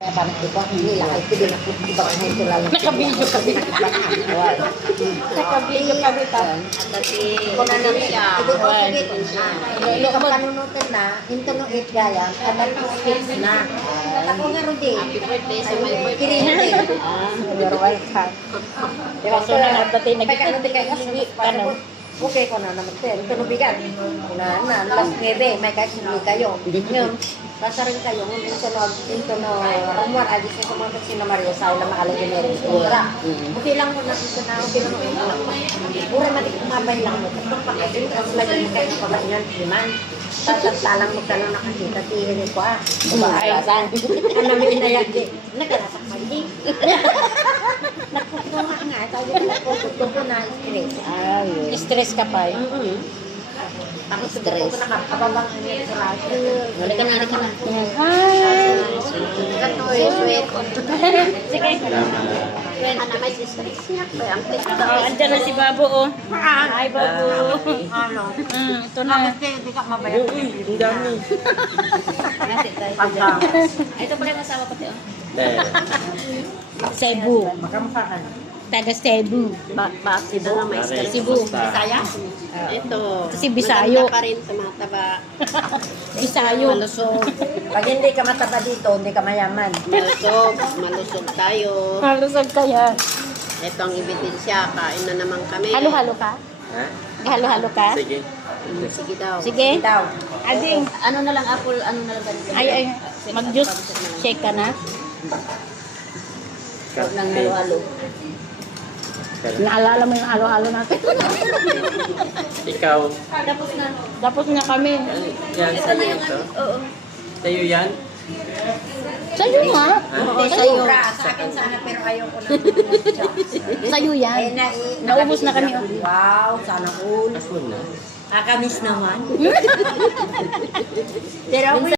Parang iba, hindi lang. Ay, hindi na po. Iba ka ngayon sila lang. Nakabidyo kami. Nakabidyo kami ta. Kasi Kung na nang siya. ito ko sige ko na. Kapag panunutin na, into no it gaya, kapag fix na. Ako nga rin din. Happy birthday sa my birthday. Kirinte. You're welcome. Kaso na natatay Ano? Okay ko na naman sir. Ito nubigan. Na, last ngebe, may kasi kayo. Ngayon, basta rin kayo, into no, rumor, adi sa sumunod si Mario, sa ilang maalagay na rin. Okay lang ko na ito na, okay lang ko. Pura matik kumabay lang mo. Kapag pakasin, kasi lagi mo kayo pa ba yan, iman. Talang mo ka lang nakakita, tihirin ko ah. Kumakasan. Ano mo inayak di? Nagkarasak mo di. Nagpupunga nga, sabi ko nagpupunga na stress. Stress ka pa eh. Ang stress. Nakakababang niya sa radyo. Halika na. Hi! Katoy, sweet. Sige. Ano may stress niya? Oh, andyan na si Babo oh. Hi Babo. Ano? Ito na. Hindi ka mabayad. Ang dami. Ito pala yung asawa pati oh. Cebu. Makamukha ka na. Taga Cebu. Bakit na may stress? Cebu. Bisaya? Ito. Kasi Bisayo. Maganda pa rin tumataba. Bisayo. Malusog. Pag hindi ka mataba dito, hindi ka mayaman. Malusog tayo. Halusag kaya. Ito ang ebidensya. Kain na naman kami. Halo-halo ka? Ha? Halo-halo ka? Sige. Sige daw. Sige. Daw. Ading. Ano na lang apple, ano na lang ganito. Ay. Mag-juice. Shake ka na. Huwag lang halo-halo. Naalala mo yung halo-halo natin. Ikaw. Tapos na kami. Yan, sa'yo ito. Oo. Sa'yo yan? Sa'yo nga. Hindi, Sa'yo. sobra. Sa akin sana, pero ayoko na. Sa'yo yan. Naubos na kami. Wow, sana all. Kasun na. Kakamis naman. Pero